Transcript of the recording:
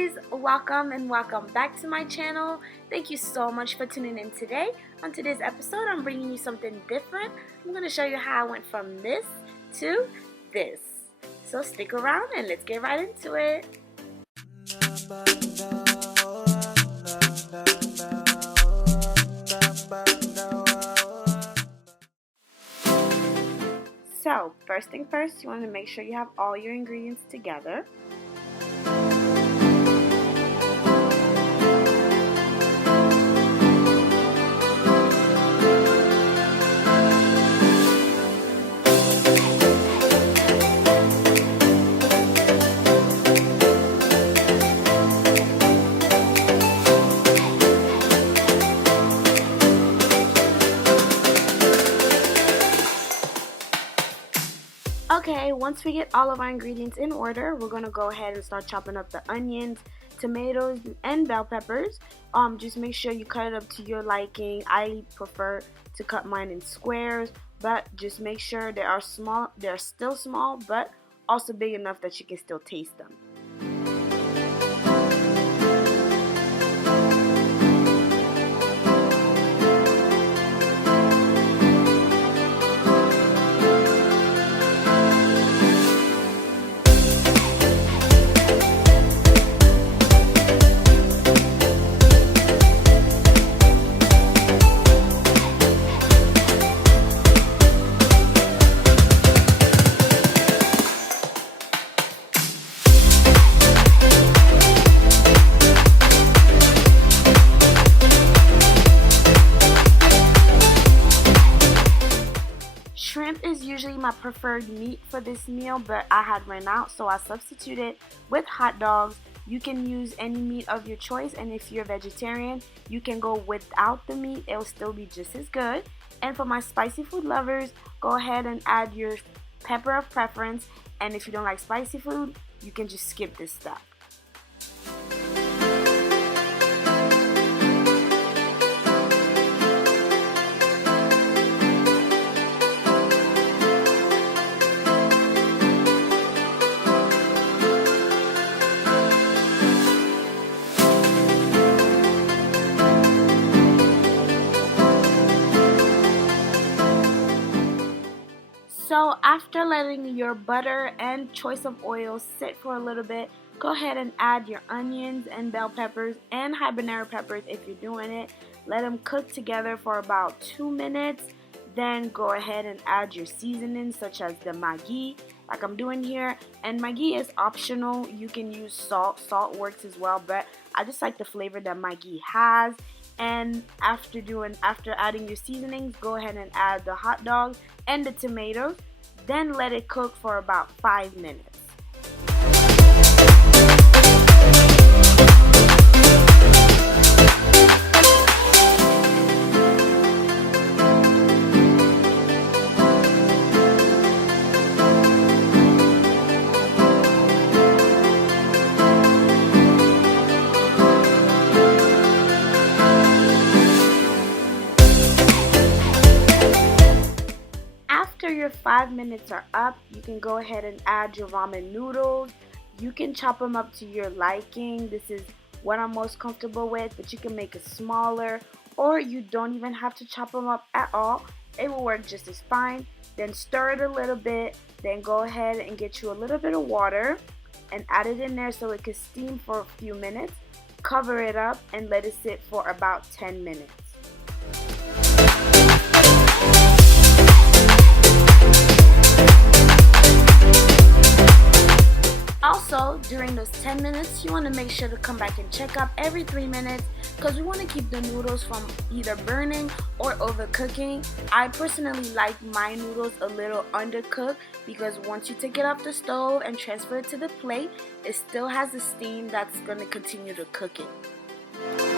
guys, welcome and welcome back to my channel. Thank you so much for tuning in today. On today's episode, I'm bringing you something different. I'm going to show you how I went from this to this. So stick around and let's get right into it. So first thing first, you want to make sure you have all your ingredients together. Okay, once we get all of our ingredients in order, we're going to go ahead and start chopping up the onions, tomatoes, and bell peppers. Just make sure you cut it up to your liking. I prefer to cut mine in squares, but just make sure they're still small, but also big enough that you can still taste them. Shrimp is usually my preferred meat for this meal, but I had run out, so I substituted with hot dogs. You can use any meat of your choice, and if you're vegetarian, you can go without the meat. It'll still be just as good. And for my spicy food lovers, go ahead and add your pepper of preference, and if you don't like spicy food, you can just skip this step. So after letting your butter and choice of oil sit for a little bit, go ahead and add your onions and bell peppers and habanero peppers if you're doing it. Let them cook together for about 2 minutes. Then go ahead and add your seasonings such as the Maggi, like I'm doing here. And Maggi is optional. You can use salt. Salt works as well, but I just like the flavor that Maggi has. And after adding your seasonings, go ahead and add the hot dogs and the tomatoes. Then let it cook for about 5 minutes. After your 5 minutes are up, you can go ahead and add your ramen noodles. You can chop them up to your liking. This is what I'm most comfortable with, but you can make it smaller, or you don't even have to chop them up at all. It will work just as fine. Then stir it a little bit. Then go ahead and get you a little bit of water and add it in there so it can steam for a few minutes. Cover it up and let it sit for about 10 minutes. Also, during those 10 minutes, you want to make sure to come back and check up every 3 minutes because we want to keep the noodles from either burning or overcooking. I personally like my noodles a little undercooked because once you take it off the stove and transfer it to the plate, it still has the steam that's going to continue to cook it.